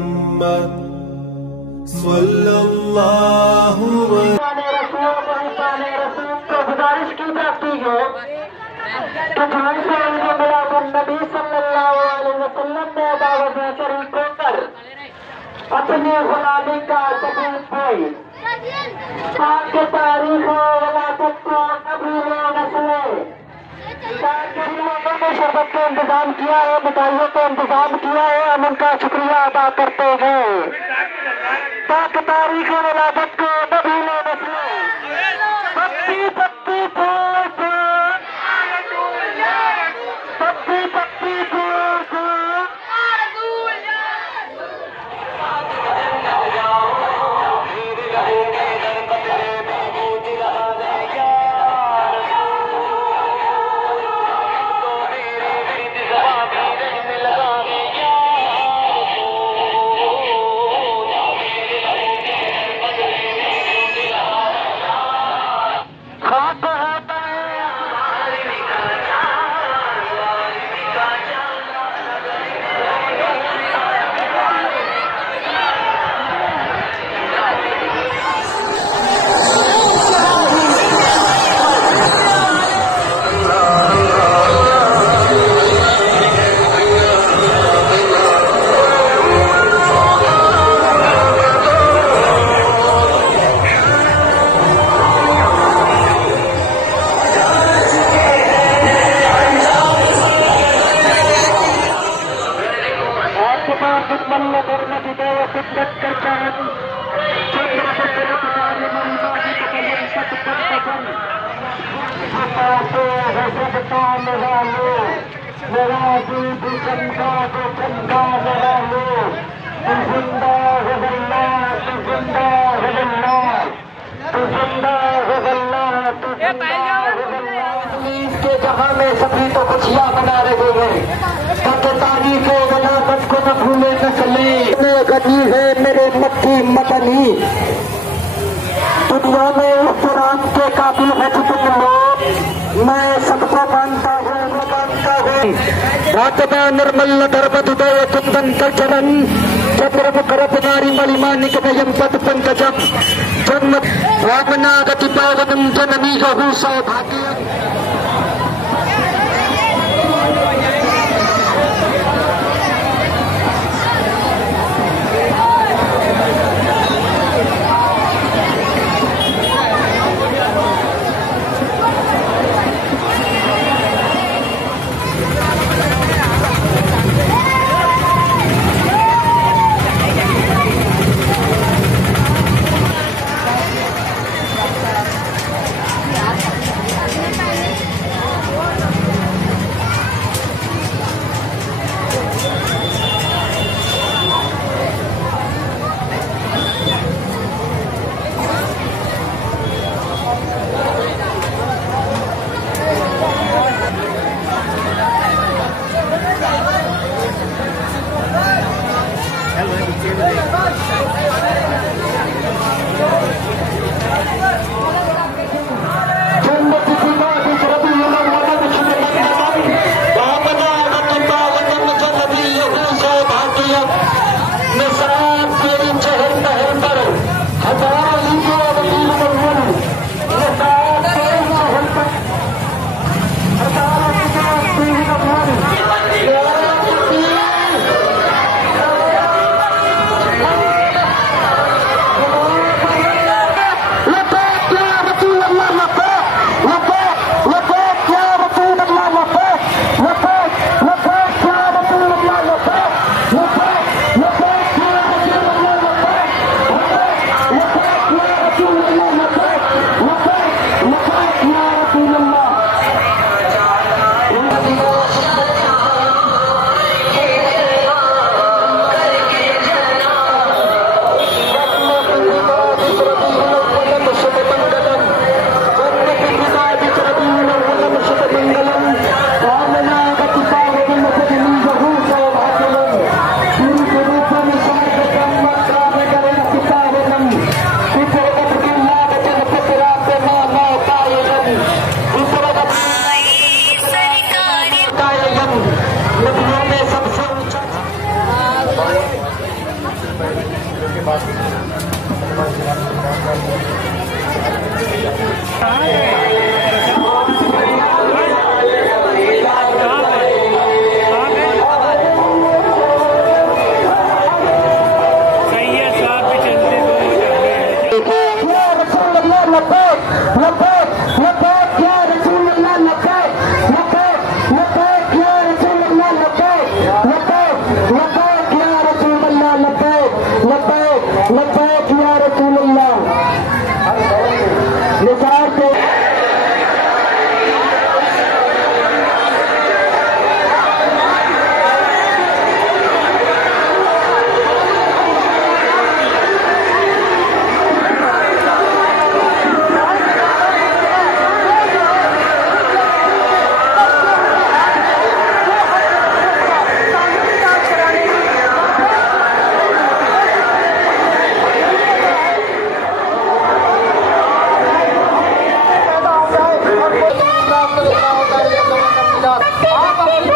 मोहम्मद सल्लल्लाहु को गुजारिश की जाती है कि नबी सल्लल्लाहु अलैहि वसल्लम ने दावत शरीफ होकर अपनी गुलामी का सबूत दी। आपके तारीख और वलादत को कबीले नस्लें लोगों ने शरबत का इंतजाम किया है, मिठाइयों का इंतजाम किया है, हम उनका शुक्रिया अदा करते हैं। ताकि तारीख और वलादत को कबीले नस्लें पत्ती पत्ती फूल फूल पत्ती पत्ती फूल फूल के जहां में सभी तो खुशियां मना रहे हैं ताकि तारीफ वलादत को न भूले न चले। गनी है मेरे मक्की मदनी दुनिया में उस तरह के काबिल है जितने लोग मैं सबको मानता हूँ रातबा निर्मल धर्मदुदय कुंदन कल्चरन चक्रम करपनारी मलिमानिक नयम पद पंकजम जन्म वामनागति पावनम जननी गहु सौभाग्यम। आप अपनी